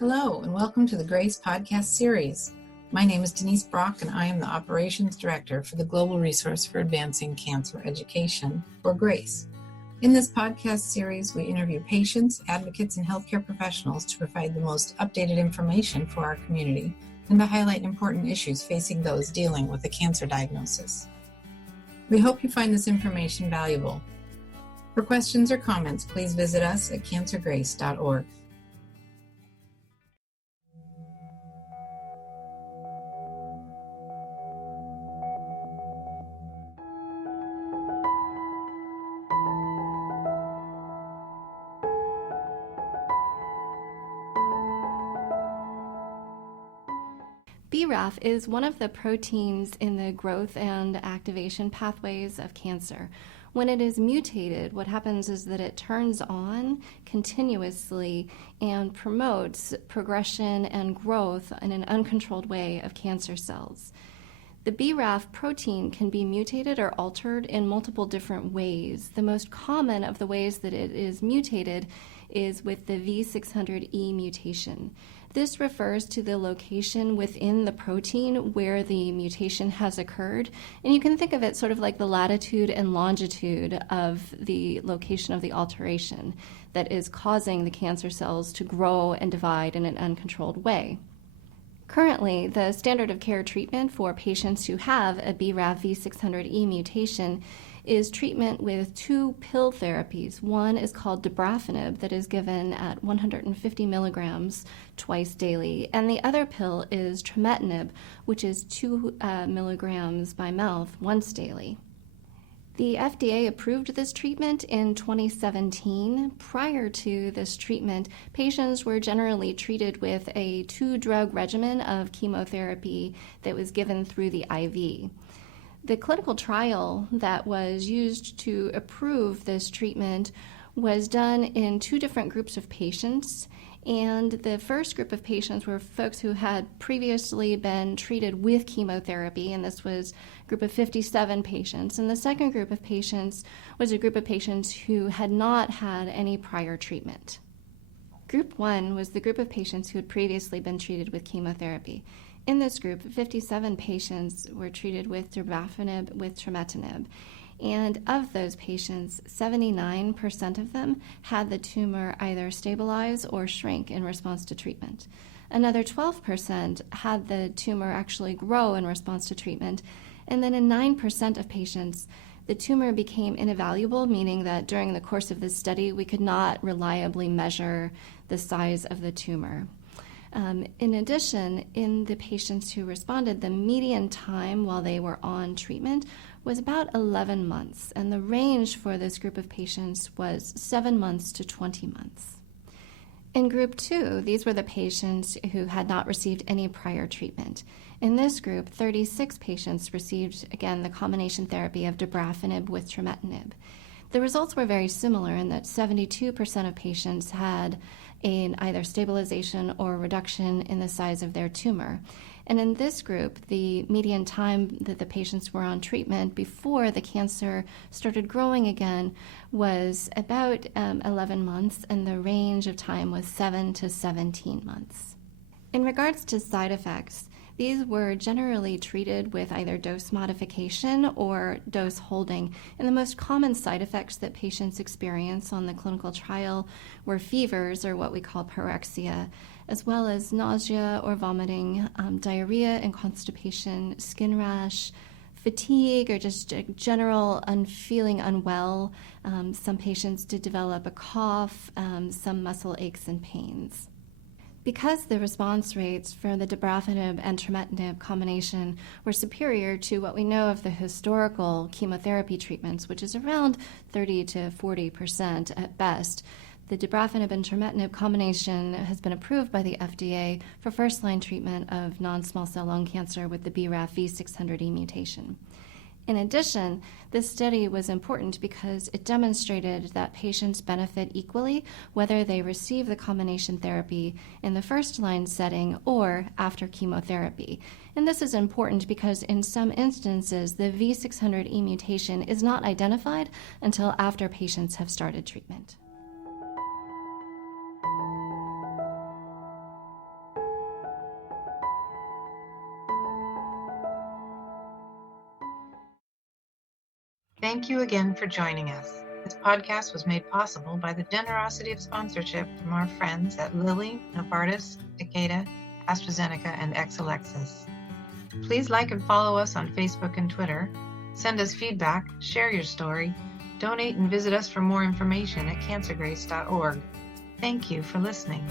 Hello, and welcome to the GRACE podcast series. My name is Denise Brock, and I am the Operations Director for the Global Resource for Advancing Cancer Education, or GRACE. In this podcast series, we interview patients, advocates, and healthcare professionals to provide the most updated information for our community and to highlight important issues facing those dealing with a cancer diagnosis. We hope you find this information valuable. For questions or comments, please visit us at cancergrace.org. BRAF is one of the proteins in the growth and activation pathways of cancer. When it is mutated, what happens is that it turns on continuously and promotes progression and growth in an uncontrolled way of cancer cells. The BRAF protein can be mutated or altered in multiple different ways. The most common of the ways that it is mutated is with the V600E mutation. This refers to the location within the protein where the mutation has occurred. And you can think of it sort of like the latitude and longitude of the location of the alteration that is causing the cancer cells to grow and divide in an uncontrolled way. Currently, the standard of care treatment for patients who have a BRAF-V600E mutation is treatment with two pill therapies. One is called dabrafenib that is given at 150 milligrams twice daily, and the other pill is trametinib, which is 2 milligrams by mouth once daily. The FDA approved this treatment in 2017. Prior to this treatment, patients were generally treated with a 2-drug regimen of chemotherapy that was given through the IV. The clinical trial that was used to approve this treatment was done in 2 different groups of patients. And the first group of patients were folks who had previously been treated with chemotherapy, and this was a group of 57 patients. And the second group of patients was a group of patients who had not had any prior treatment. Group 1 was the group of patients who had previously been treated with chemotherapy. In this group, 57 patients were treated with dabrafenib with trametinib. And of those patients, 79% of them had the tumor either stabilize or shrink in response to treatment. Another 12% had the tumor actually grow in response to treatment. And then in 9% of patients, the tumor became inevaluable, meaning that during the course of this study, we could not reliably measure the size of the tumor. In addition, in the patients who responded, the median time while they were on treatment was about 11 months, and the range for this group of patients was 7 months to 20 months. In group 2, these were the patients who had not received any prior treatment. In this group, 36 patients received, again, the combination therapy of dabrafenib with trametinib. The results were very similar in that 72% of patients had an either stabilization or reduction in the size of their tumor. And in this group, the median time that the patients were on treatment before the cancer started growing again was about 11 months, and the range of time was 7 to 17 months. In regards to side effects, these were generally treated with either dose modification or dose holding. And the most common side effects that patients experience on the clinical trial were fevers, or what we call pyrexia, as well as nausea or vomiting, diarrhea and constipation, skin rash, fatigue, or just a general feeling unwell. Some patients did develop a cough, some muscle aches and pains. Because the response rates for the dabrafenib and trametinib combination were superior to what we know of the historical chemotherapy treatments, which is around 30 to 40% at best, the dabrafenib and trametinib combination has been approved by the FDA for first-line treatment of non-small cell lung cancer with the BRAF-V600E mutation. In addition, this study was important because it demonstrated that patients benefit equally whether they receive the combination therapy in the first-line setting or after chemotherapy. And this is important because in some instances, the V600E mutation is not identified until after patients have started treatment. Thank you again for joining us. This podcast was made possible by the generosity of sponsorship from our friends at Lilly, Novartis, Takeda, AstraZeneca, and Exelixis. Please like and follow us on Facebook and Twitter. Send us feedback, share your story, donate and visit us for more information at cancergrace.org. Thank you for listening.